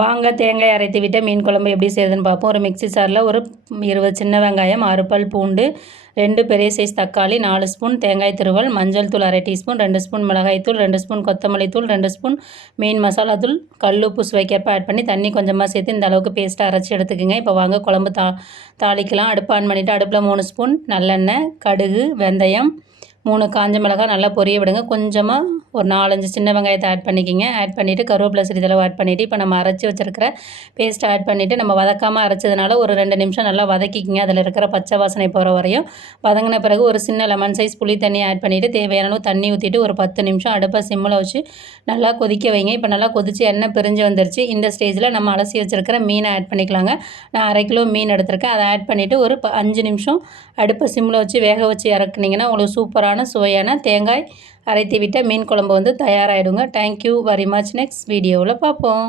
வாங்க தேங்காய் அரைத்து விட்ட மீன் குழம்பு எப்படி செய்யுதுன்னு பார்ப்போம். ஒரு மிக்சி சாரில் ஒரு இருபது சின்ன வெங்காயம் ஆறு பல் பூண்டு ரெண்டு பெரிய சைஸ் தக்காளி நாலு ஸ்பூன் தேங்காய் திருவல் மஞ்சள் தூள் அரை டீஸ்பூன் ரெண்டு ஸ்பூன் மிளகாய் தூள் ரெண்டு ஸ்பூன் கொத்தமல்லி தூள் ரெண்டு ஸ்பூன் மீன் மசாலா தூள் கல் உப்பு சுவைக்கிறப்ப ஆட் பண்ணி தண்ணி கொஞ்சமாக சேர்த்து இந்த அளவுக்கு பேஸ்ட்டாக அரைச்சி எடுத்துக்கோங்க. இப்போ வாங்க குழம்பு தா தாளிக்கலாம். அடுப்பு ஆன் பண்ணிவிட்டு அடுப்பில் மூணு ஸ்பூன் நல்லெண்ணெய் கடுகு வெந்தயம் மூணு காஞ்ச மிளகாய் நல்லா பொரிய விடுங்க. கொஞ்சமாக ஒரு நாலஞ்சு சின்ன வெங்காயத்தை ஆட் பண்ணிக்கிங்க. ஆட் பண்ணிவிட்டு கருவேப்பிலை சிறிதளவு ஆட் பண்ணிவிட்டு இப்போ நம்ம அரைச்சி வச்சுருக்கிற பேஸ்ட்டை ஆட் பண்ணிவிட்டு நம்ம வதக்காமல் அரைச்சதுனால ஒரு ரெண்டு நிமிஷம் நல்லா வதக்கிக்கிங்க. அதில் இருக்கிற பச்சை வாசனை போகிற வரையும். வதங்கின பிறகு ஒரு சின்ன லெமன் சைஸ் புளி தண்ணி ஆட் பண்ணிவிட்டு தேவையான தண்ணி ஊற்றிட்டு ஒரு பத்து நிமிஷம் அடுப்பை சிம்மில் வச்சு நல்லா கொதிக்க வைங்க. இப்போ நல்லா கொதித்து எண்ணெய் பிரிஞ்சு வந்துருச்சு. இந்த ஸ்டேஜில் நம்ம அலசி வச்சுருக்கிற மீனை ஆட் பண்ணிக்கலாங்க. நான் அரை கிலோ மீன் எடுத்திருக்கேன். அதை ஆட் பண்ணிவிட்டு ஒரு அஞ்சு நிமிஷம் அடுப்பை சிம்மில் வச்சு வேக வச்சு இறக்குனீங்கன்னா உங்களுக்கு சூப்பரான சுவையான தேங்காய் அரைத்து விட்ட மீன் குழம்பு வந்து தயாராகிடுங்க thank you very much next வீடியோவில் பார்ப்போம்.